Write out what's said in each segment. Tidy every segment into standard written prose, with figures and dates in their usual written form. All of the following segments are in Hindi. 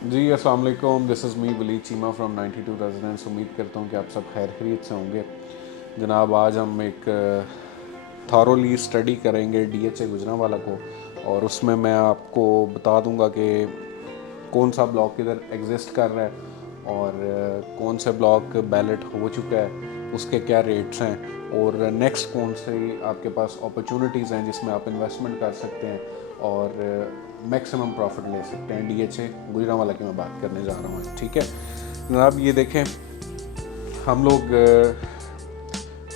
जी अस्सलाम वालेकुम, this is me Waleed Cheema from 92 residents. उम्मीद करता हूँ कि आप सब खैर खैरियत से होंगे। जनाब, आज हम एक थॉरोली स्टडी करेंगे डीएचए गुजरांवाला को, और उसमें मैं आपको बता दूंगा कि कौन सा ब्लॉक इधर एग्जिस्ट कर रहा है और कौन से ब्लॉक बैलेट हो चुका है, उसके क्या रेट्स हैं, और नेक्स्ट कौन सी आपके पास अपॉर्चुनिटीज़ हैं जिसमें आप इन्वेस्टमेंट कर सकते हैं और मैक्सिमम प्रॉफिट ले सकते हैं। डीएचए गुजरांवाला की मैं बात करने जा रहा हूँ। ठीक है जनाब, ये देखें, हम लोग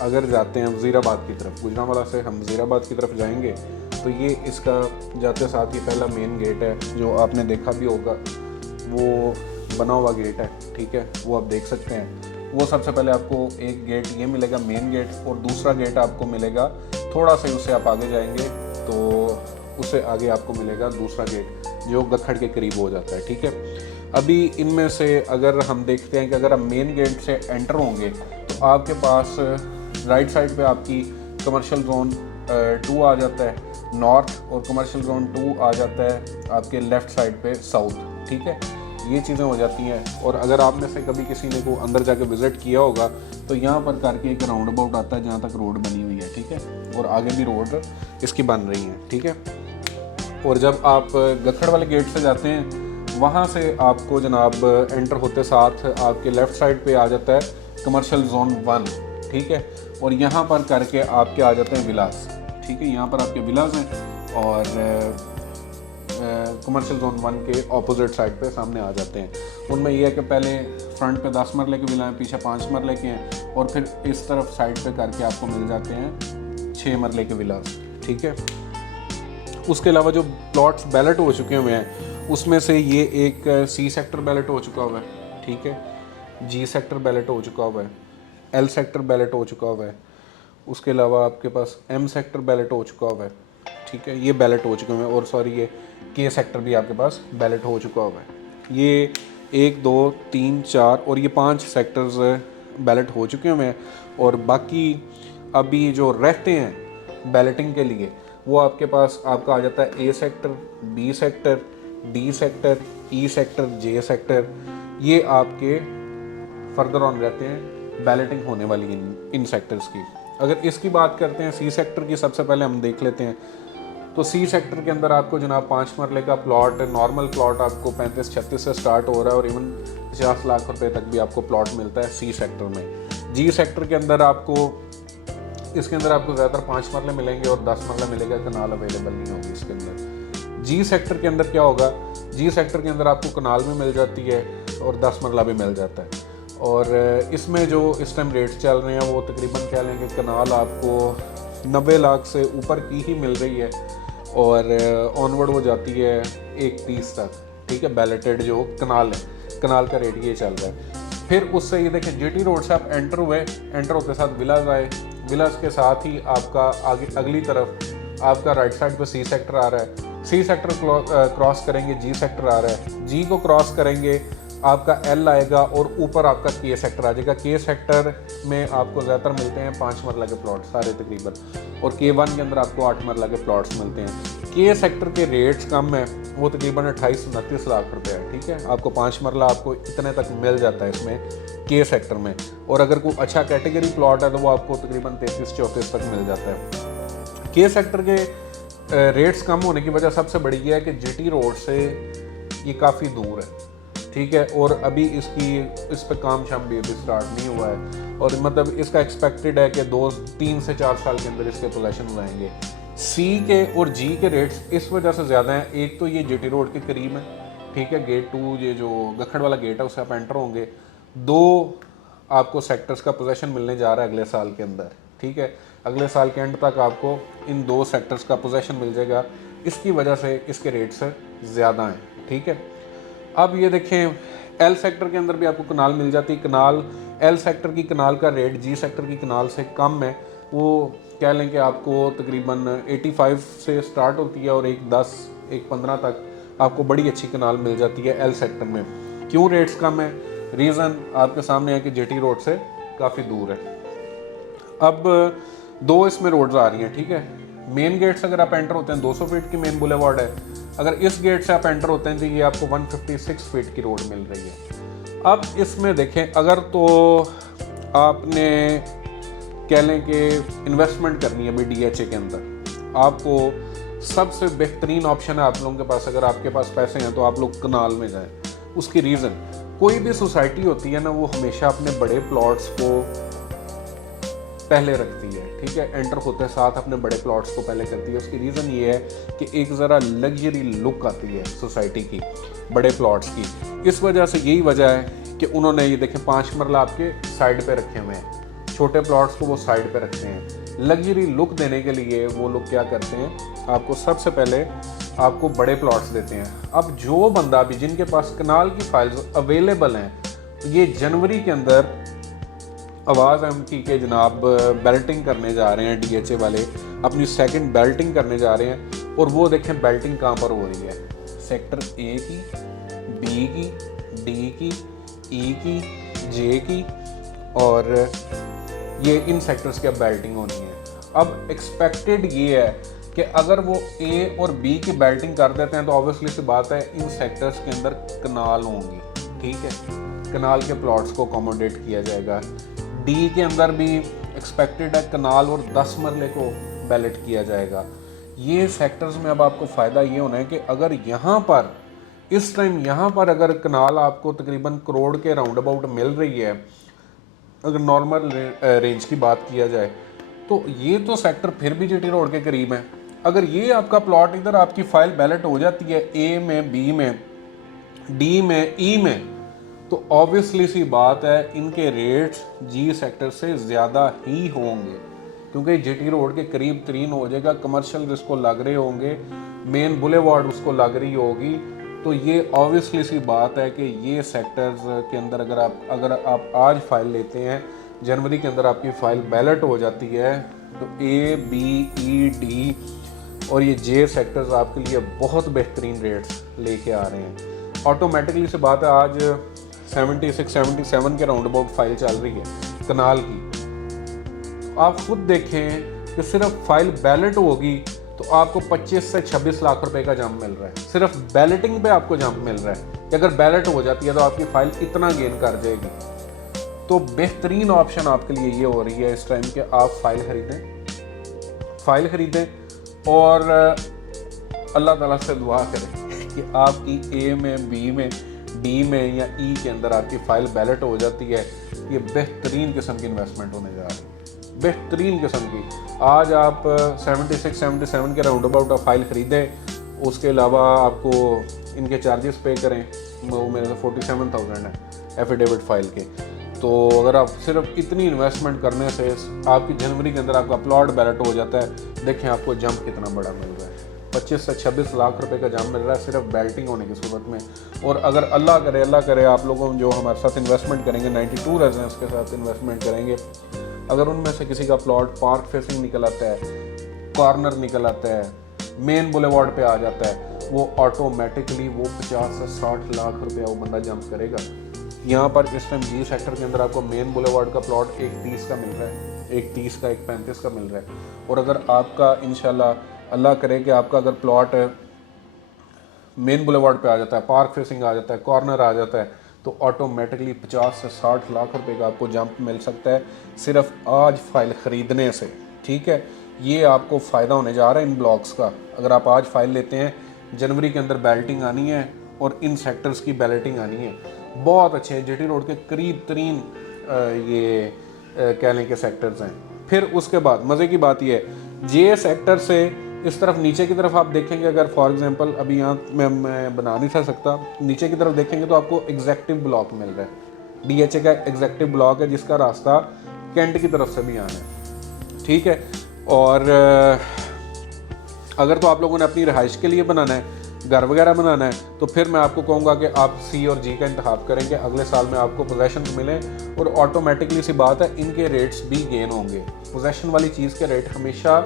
अगर जाते हैं वज़ीराबाद की तरफ, गुजरांवाला से हम वज़ीराबाद की तरफ जाएंगे तो ये इसका जाते साथ ही पहला मेन गेट है जो आपने देखा भी होगा, वो बना हुआ गेट है। ठीक है, वो आप देख सकते हैं। वो सबसे पहले आपको एक गेट ये मिलेगा मेन गेट, और दूसरा गेट आपको मिलेगा थोड़ा सा उससे आप आगे जाएंगे तो उससे आगे आपको मिलेगा दूसरा गेट जो गखड़ के करीब हो जाता है। ठीक है, अभी इनमें से अगर हम देखते हैं कि अगर आप मेन गेट से एंटर होंगे तो आपके पास राइट साइड पे आपकी कमर्शियल जोन 2 आ जाता है नॉर्थ, और कमर्शियल जोन 2 आ जाता है आपके लेफ़्ट साइड पे साउथ। ठीक है, ये चीज़ें हो जाती हैं। और अगर आप में से कभी किसी ने को अंदर जाके विज़िट किया होगा तो यहाँ पर करके एक राउंड अबाउट आता है जहाँ तक रोड बनी हुई है। ठीक है, और आगे भी रोड इसकी बन रही है। ठीक है, और जब आप गखड़ वाले गेट से जाते हैं वहाँ से आपको जनाब एंटर होते साथ आपके लेफ़्ट साइड पे आ जाता है कमर्शियल जोन 1। ठीक है, और यहाँ पर करके आपके आ जाते हैं विलास। ठीक है, यहाँ पर आपके विलास हैं और कमर्शियल जोन 1 के ऑपोजिट साइड पे सामने आ जाते हैं। उनमें यह है कि पहले फ्रंट पे 10 मरले के विला हैं, पीछे 5 मरले के हैं, और फिर इस तरफ साइड पे करके आपको मिल जाते हैं 6 मरले के विलास। ठीक है, उसके अलावा जो प्लॉट्स बैलेट हो चुके हुए हैं उसमें से ये एक सी सेक्टर बैलेट हो चुका हुआ है। ठीक है, जी सेक्टर बैलेट हो चुका हुआ है, एल सेक्टर बैलेट हो चुका हुआ है, उसके अलावा आपके पास एम सेक्टर बैलेट हो चुका हुआ है। ठीक है, ये बैलेट हो चुके हैं, और सॉरी ये के सेक्टर भी आपके पास बैलेट हो चुका हुआ है। ये 1 2 3 4 और ये 5 सेक्टर्स बैलेट हो चुके हुए हैं, और बाकी अभी जो रहते हैं बैलेटिंग के लिए वो आपके पास आपका आ जाता है A sector, B sector, D sector, E sector, J sector. ये आपके फर्दर ऑन रहते हैं बैलेटिंग होने वाली इन सेक्टर्स की। अगर इसकी बात करते हैं सी सेक्टर की, सबसे पहले हम देख लेते हैं। तो सी सेक्टर के अंदर आपको जनाब 5 मरले का प्लॉट, नॉर्मल प्लॉट आपको 35-36 से स्टार्ट हो रहा है, और इवन 50 लाख रुपए तक भी आपको प्लॉट मिलता है सी सेक्टर में। जी सेक्टर के अंदर आपको इसके अंदर आपको ज़्यादातर 5 मरले मिलेंगे और 10 मरला मिलेगा, कनाल अवेलेबल नहीं होगी इसके अंदर। जी सेक्टर के अंदर क्या होगा, जी सेक्टर के अंदर आपको कनाल भी मिल जाती है और 10 मरला भी मिल जाता है। और इसमें जो इस टाइम रेट्स चल रहे हैं वो तकरीबन कह लेंगे कनाल आपको 90 लाख से ऊपर की ही मिल रही है, और ऑनवर्ड वो जाती है 1 30 तक। ठीक है, बैलेटेड जो कनाल है, कनाल का रेट ये चल रहा है। फिर उससे ये देखें जीटी रोड से आप एंटर हुए, एंटर होते साथ विलास आए, विलास के साथ ही आपका आगे अगली तरफ आपका राइट साइड पे सी सेक्टर आ रहा है, सी सेक्टर क्रॉस करेंगे जी सेक्टर आ रहा है, जी को क्रॉस करेंगे आपका एल आएगा, और ऊपर आपका के सेक्टर आ जाएगा। के सेक्टर में आपको ज़्यादातर मिलते हैं 5 मरला के प्लॉट सारे तकरीबन, और के 1 के अंदर आपको 8 मरला के प्लॉट्स मिलते हैं। के सेक्टर के रेट्स कम है, वो तकरीबन 28-29 लाख रुपए है। ठीक है, आपको 5 मरला आपको इतने तक मिल जाता है इसमें के सेक्टर में, और अगर कोई अच्छा कैटेगरी प्लॉट है तो वो आपको तकरीबन 33-34 तक मिल जाता है। के सेक्टर के रेट्स कम होने की वजह सबसे बड़ी ये है कि जीटी रोड से ये काफ़ी दूर है। ठीक है, और अभी इस पे काम शाम भी अभी स्टार्ट नहीं हुआ है, और मतलब इसका एक्सपेक्टेड है कि 2-3 से 4 साल के अंदर इसके पोजेशन हो जाएंगे। सी के और जी के रेट्स इस वजह से ज़्यादा हैं, एक तो ये जीटी रोड के करीब है। ठीक है, गेट 2 ये जो गखड़ वाला गेट है उससे आप एंटर होंगे। 2 आपको सेक्टर्स का पोजेशन मिलने जा रहा है अगले साल के अंदर। ठीक है, अगले साल के एंड तक आपको इन 2 सेक्टर्स का पोजेशन मिल जाएगा, इसकी वजह से इसके रेट्स ज़्यादा हैं। ठीक है, अब ये देखें एल सेक्टर के अंदर भी आपको कनाल मिल जाती है। कनाल एल सेक्टर की कनाल का रेट जी सेक्टर की कनाल से कम है, वो कह लें कि आपको तकरीबन 85 से स्टार्ट होती है, और एक 10 एक 15 तक आपको बड़ी अच्छी कनाल मिल जाती है एल सेक्टर में। क्यों रेट्स कम है, रीज़न आपके सामने है कि जेटी रोड से काफ़ी दूर है। अब 2 इसमें रोड्स आ रही हैं। ठीक है, मेन गेट से अगर आप एंटर होते हैं 200 फीट की मेन बुलेवार्ड है, अगर इस गेट से आप एंटर होते हैं तो ये आपको 156 फीट की रोड मिल रही है। अब इसमें देखें, अगर तो आपने कह लें कि इन्वेस्टमेंट करनी है भाई DHA के अंदर, आपको सबसे बेहतरीन ऑप्शन है आप लोगों के पास, अगर आपके पास पैसे हैं तो आप लोग कनाल में जाएं। उसकी रीज़न, कोई भी सोसाइटी होती है ना, वो हमेशा अपने बड़े प्लॉट्स को पहले रखती है, ठीक है, एंटर होते साथ अपने बड़े प्लॉट्स को पहले करती है। उसकी रीज़न ये है कि एक ज़रा लग्जरी लुक आती है सोसाइटी की बड़े प्लॉट्स की। इस वजह से यही वजह है कि उन्होंने ये देखें 5 मरला आपके साइड पे रखे हुए हैं, छोटे प्लॉट्स को वो साइड पे रखते हैं। लग्जरी लुक देने के लिए वो लोग क्या करते हैं, आपको सबसे पहले आपको बड़े प्लॉट्स देते हैं। अब जो बंदा भी जिनके पास कनाल की फाइल्स अवेलेबल हैं, ये जनवरी के अंदर आवाज़ है उनकी कि जनाब बेल्टिंग करने जा रहे हैं, DHA वाले अपनी सेकंड बेल्टिंग करने जा रहे हैं। और वो देखें बेल्टिंग कहाँ पर हो रही है, सेक्टर A की, B की, D की, E की, J की, और ये इन सेक्टर्स की अब बेल्टिंग होनी है। अब एक्सपेक्टेड ये है कि अगर वो A और B की बेल्टिंग कर देते हैं तो ऑब्वियसली सी बात है इन सेक्टर्स के अंदर कनाल होंगी, ठीक है, कनाल के प्लॉट्स को अकोमोडेट किया जाएगा। D के अंदर भी एक्सपेक्टेड है कनाल और 10 मरले को बैलेट किया जाएगा। ये सेक्टर्स में अब आपको फ़ायदा ये होना है कि अगर यहाँ पर इस टाइम यहाँ पर अगर कनाल आपको तकरीबन करोड़ के राउंड अबाउट मिल रही है, अगर नॉर्मल रेंज की बात किया जाए, तो ये तो सेक्टर फिर भी GT रोड के करीब है। अगर ये आपका प्लॉट इधर आपकी फाइल बैलेट हो जाती है A में, B में, D में, E में, तो ऑब्वियसली सी बात है इनके रेट्स G सेक्टर से ज़्यादा ही होंगे, क्योंकि GT रोड के करीब तरीन हो जाएगा, कमर्शियल जिसको लग रहे होंगे, मेन बुलेवार्ड उसको लग रही होगी। तो ये ऑब्वियसली सी बात है कि ये सेक्टर्स के अंदर अगर आप आज फाइल लेते हैं, जनवरी के अंदर आपकी फाइल बैलेट हो जाती है, तो A, B, E, D और ये J सेक्टर्स आपके लिए बहुत बेहतरीन रेट्स लेके आ रहे हैं। ऑटोमेटिकली से बात है आज 76-77 के राउंड अबाउट फाइल चल रही है कनाल की। आप खुद देखें कि सिर्फ फाइल बैलेट होगी तो आपको 25 से 26 लाख रुपए का जंप मिल रहा है, सिर्फ बैलेटिंग पे आपको जंप मिल रहा है कि अगर बैलेट हो जाती है तो आपकी फाइल इतना गेन कर जाएगी। तो बेहतरीन ऑप्शन आपके लिए ये हो रही है इस टाइम कि आप फाइल खरीदें और अल्लाह ताला से दुआ करें कि आपकी A में, B में, D में या E के अंदर आपकी फाइल बैलेट हो जाती है। ये बेहतरीन किस्म की इन्वेस्टमेंट होने जा रही है, बेहतरीन किस्म की। आज आप 76-77 के राउंड अबाउट फाइल ख़रीदें, उसके अलावा आपको इनके चार्जेस पे करें, वो मेरे से 47,000 है एफिडेविट फाइल के। तो अगर आप सिर्फ इतनी इन्वेस्टमेंट करने से आपकी जनवरी के अंदर आपका प्लॉट बैलेट हो जाता है, देखें आपको जंप कितना बड़ा मिल रहा है, 25 से 26 लाख रुपए का जंप मिल रहा है सिर्फ बेल्टिंग होने की सूरत में। और अगर अल्लाह करे आप लोगों जो हमारे साथ इन्वेस्टमेंट करेंगे, 92 रेजिडेंट्स के साथ इन्वेस्टमेंट करेंगे, अगर उनमें से किसी का प्लॉट पार्क फेसिंग निकल आता है, कॉर्नर निकल आता है, मेन बुलेवार्ड पे आ जाता है, वो ऑटोमेटिकली वो 50 से 60 लाख रुपया वो बंदा जंप करेगा। यहाँ पर इस टाइम G सेक्टर के अंदर आपको मेन बुलेवार्ड का प्लॉट 130 का मिल रहा है, 130 का 135 का मिल रहा है। और अगर आपका इंशाल्लाह अल्लाह करे कि आपका अगर प्लॉट मेन बुलेवार्ड पे आ जाता है, पार्क फेसिंग आ जाता है, कॉर्नर आ जाता है, तो ऑटोमेटिकली 50 से 60 लाख रुपए का आपको जंप मिल सकता है सिर्फ आज फाइल ख़रीदने से, ठीक है। ये आपको फ़ायदा होने जा रहा है इन ब्लॉक्स का। अगर आप आज फाइल लेते हैं, जनवरी के अंदर बैलेटिंग आनी है और इन सेक्टर्स की बैलेटिंग आनी है, बहुत अच्छे GT रोड के करीब तरीन ये कह लें के सेक्टर्स हैं। फिर उसके बाद मज़े की बात ये है, J सेक्टर से इस तरफ नीचे की तरफ आप देखेंगे, अगर फॉर एग्जांपल अभी यहाँ मैं बना नहीं था सकता, नीचे की तरफ देखेंगे तो आपको एग्जेक्टिव ब्लॉक मिल रहा है, DHA का एग्जेक्टिव ब्लॉक है जिसका रास्ता कैंट की तरफ से भी आना है, ठीक है। और अगर तो आप लोगों ने अपनी रहाइश के लिए बनाना है, घर वगैरह बनाना है, तो फिर मैं आपको कहूँगा कि आप C और G का इंतखाब करेंगे, अगले साल में आपको पोजेशन मिले और ऑटोमेटिकली सी बात है इनके रेट्स भी गेन होंगे। पोजेशन वाली चीज़ के रेट हमेशा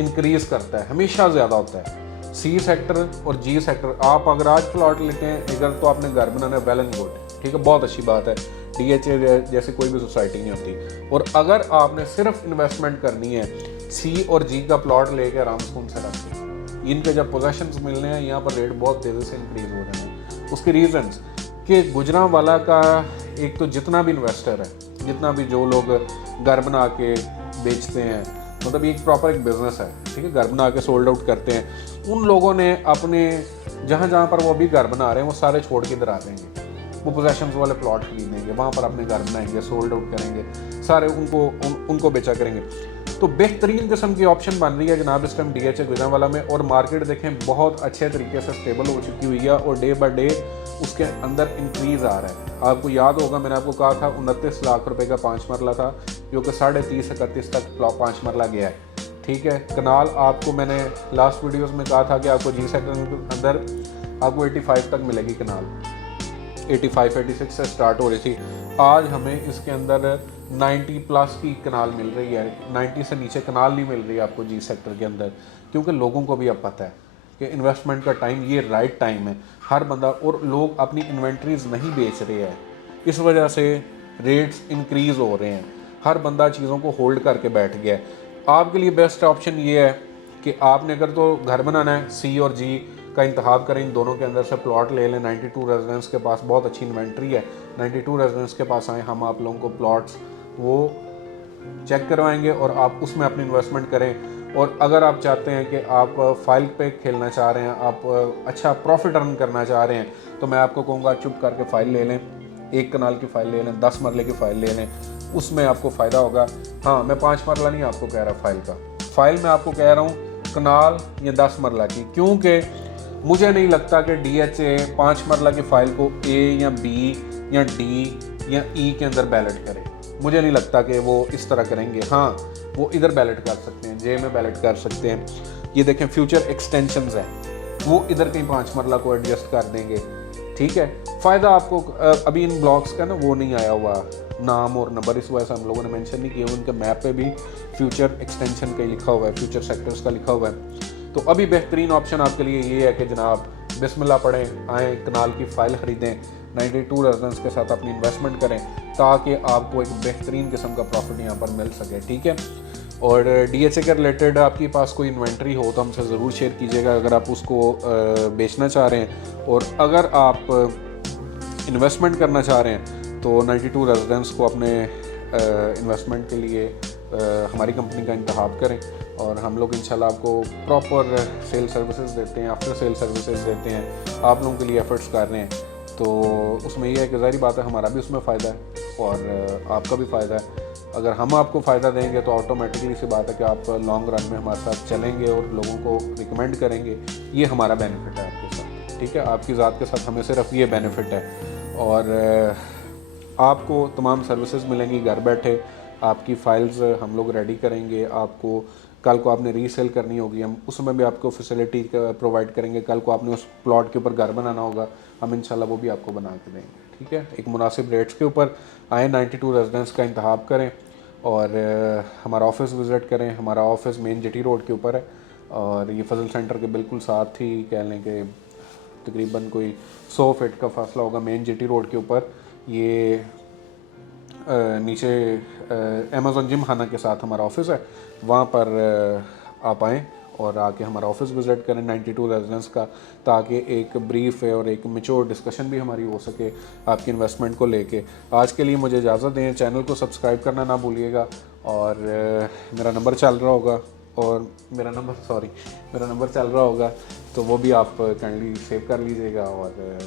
इंक्रीज करता है, हमेशा ज़्यादा होता है। C सेक्टर और G सेक्टर, आप अगर आज प्लॉट लेते हैं, अगर तो आपने घर बनाना है, वेल एंड गुड, ठीक है, बहुत अच्छी बात है, DHA जैसी कोई भी सोसाइटी नहीं होती। और अगर आपने सिर्फ इन्वेस्टमेंट करनी है सी और जी का प्लॉट लेके आराम से उनसे रखते हैं। इनके जब पोजेशंस मिलने हैं यहाँ पर रेट बहुत तेज़ी से इंक्रीज हो रहे हैं। उसके रीजंस कि गुजरांवाला का एक तो जितना भी इन्वेस्टर है, जितना भी जो लोग घर बना के बेचते हैं, मतलब ये एक प्रॉपर एक बिजनेस है, ठीक है, घर बना के सोल्ड आउट करते हैं, उन लोगों ने अपने जहाँ जहाँ पर वो अभी घर बना रहे हैं वो सारे छोड़ के इधर आ जाएंगे। वो पोजेशंस वाले प्लॉट खरीदेंगे, वहाँ पर अपने घर बनाएंगे, सोल्ड आउट करेंगे, सारे उनको बेचा करेंगे। तो बेहतरीन किस्म की ऑप्शन बन रही है जनाब इस टाइम DHA गुजरांवाला में। और मार्केट देखें बहुत अच्छे तरीके से स्टेबल हो चुकी हुई है और डे बाय डे उसके अंदर इंक्रीज आ रहा है। आपको याद होगा मैंने आपको कहा था 29 लाख रुपए का 5 मरला था, जो कि 30.5-31 तक 5 मरला गया है, ठीक है। कनाल आपको मैंने लास्ट वीडियोस में कहा था कि आपको जी सेक्टर के अंदर आपको 85 तक मिलेगी कनाल, 85-86 से स्टार्ट हो रही थी। आज हमें इसके अंदर 90 प्लस की कनाल मिल रही है। 90 से नीचे कनाल नहीं मिल रही है आपको जी सेक्टर के अंदर, क्योंकि लोगों को भी अब पता है कि इन्वेस्टमेंट का टाइम ये राइट टाइम है। हर बंदा, और लोग अपनी इन्वेंट्रीज नहीं बेच रहे हैं, इस वजह से रेट्स इंक्रीज़ हो रहे हैं। हर बंदा चीज़ों को होल्ड करके बैठ गया है। आपके लिए बेस्ट ऑप्शन ये है कि आपने अगर तो घर बनाना है, सी और जी का इंतखाब करें, इन दोनों के अंदर से प्लॉट ले लें। 92 रेजिडेंस के पास बहुत अच्छी इन्वेंट्री है, 92 रेजिडेंस के पास आए, हम आप लोगों को प्लॉट्स वो चेक करवाएंगे और आप उसमें अपनी इन्वेस्टमेंट करें। और अगर आप चाहते हैं कि आप फाइल पे खेलना चाह रहे हैं, आप अच्छा प्रॉफिट अर्न करना चाह रहे हैं, तो मैं आपको कहूँगा चुप करके फ़ाइल ले लें, 1 कनाल की फ़ाइल ले लें, 10 मरले की फ़ाइल ले लें, उसमें आपको फ़ायदा होगा। हाँ, मैं 5 मरला नहीं आपको कह रहा फ़ाइल का, फ़ाइल मैं आपको कह रहा हूँ कनाल या 10 मरला की, क्योंकि मुझे नहीं लगता कि DHA 5 मरला की फ़ाइल को A या B या D या E के अंदर बैलेट करे। मुझे नहीं लगता कि वो इस तरह करेंगे। हाँ, वो इधर बैलेट कर सकते हैं, J में बैलेट कर सकते हैं। ये देखें फ्यूचर एक्सटेंशंस है, वो इधर कहीं 5 मरला को एडजस्ट कर देंगे, ठीक है। फ़ायदा आपको अभी इन ब्लॉक्स का ना वो नहीं आया हुआ नाम और नंबर, इस वजह से हम लोगों ने मेंशन नहीं किया। उनके मैप पे भी फ्यूचर एक्सटेंशन का लिखा हुआ है, फ्यूचर सेक्टर्स का लिखा हुआ है। तो अभी बेहतरीन ऑप्शन आपके लिए ये है कि जनाब बिस्मिल्लाह पढ़ें, आएँ, कनाल की फ़ाइल ख़रीदें, 92 रेजिडेंस के साथ अपनी इन्वेस्टमेंट करें, ताकि आपको एक बेहतरीन किस्म का प्रॉफिट यहाँ पर मिल सके, ठीक है। और DHA के रिलेटेड आपके पास कोई इन्वेंट्री हो तो हमसे ज़रूर शेयर कीजिएगा अगर आप उसको बेचना चाह रहे हैं। और अगर आप इन्वेस्टमेंट करना चाह रहे हैं तो 92 रेजिडेंस को अपने इन्वेस्टमेंट के लिए हमारी कंपनी का इंतखाब करें, और हम लोग इंशाल्लाह आपको प्रॉपर सेल सर्विसेज देते हैं, आफ्टर सेल सर्विसेज देते हैं, आप लोगों के लिए एफर्ट्स कर रहे हैं। तो उसमें यह है कि ज़ाहिर बात है हमारा भी उसमें फ़ायदा है और आपका भी फ़ायदा है। अगर हम आपको फ़ायदा देंगे तो ऑटोमेटिकली सी बात है कि आप लॉन्ग रन में हमारे साथ चलेंगे और लोगों को रिकमेंड करेंगे। ये हमारा बेनिफिट है आपके साथ, ठीक है। आपकी ज़ात के साथ हमें सिर्फ ये बेनिफिट है, और आपको तमाम सर्विसेज मिलेंगी घर बैठे। आपकी फ़ाइल्स हम लोग रेडी करेंगे, आपको कल को आपने रीसेल करनी होगी, हम उसमें भी आपको फैसिलिटी प्रोवाइड करेंगे। कल को आपने उस प्लॉट के ऊपर घर बनाना होगा, हम इंशाल्लाह वो भी आपको बना के देंगे, ठीक है। एक मुनासिब रेट्स के ऊपर आए, 92 रेजिडेंस का इंतखाब करें और हमारा ऑफिस विज़िट करें। हमारा ऑफिस मेन GT रोड के ऊपर है और ये फजल सेंटर के बिल्कुल साथ ही कह लें कि तकरीबन कोई 100 फीट का फासला होगा मेन GT रोड के ऊपर। ये नीचे अमेज़न जिम खाना के साथ हमारा ऑफिस है, वहाँ पर आप आएँ और आके हमारा ऑफिस विज़िट करें 92 रेजिडेंस का, ताकि एक ब्रीफ है और एक मैच्योर डिस्कशन भी हमारी हो सके आपकी इन्वेस्टमेंट को लेके। आज के लिए मुझे इजाज़त दें, चैनल को सब्सक्राइब करना ना भूलिएगा, और मेरा नंबर चल रहा होगा मेरा नंबर चल रहा होगा, तो वो भी आप काइंडली सेव कर लीजिएगा, और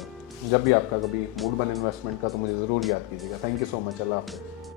जब भी आपका कभी मूड बने इन्वेस्टमेंट का तो मुझे ज़रूर याद कीजिएगा। थैंक यू सो मच, अल्लाह हाफ़िज़।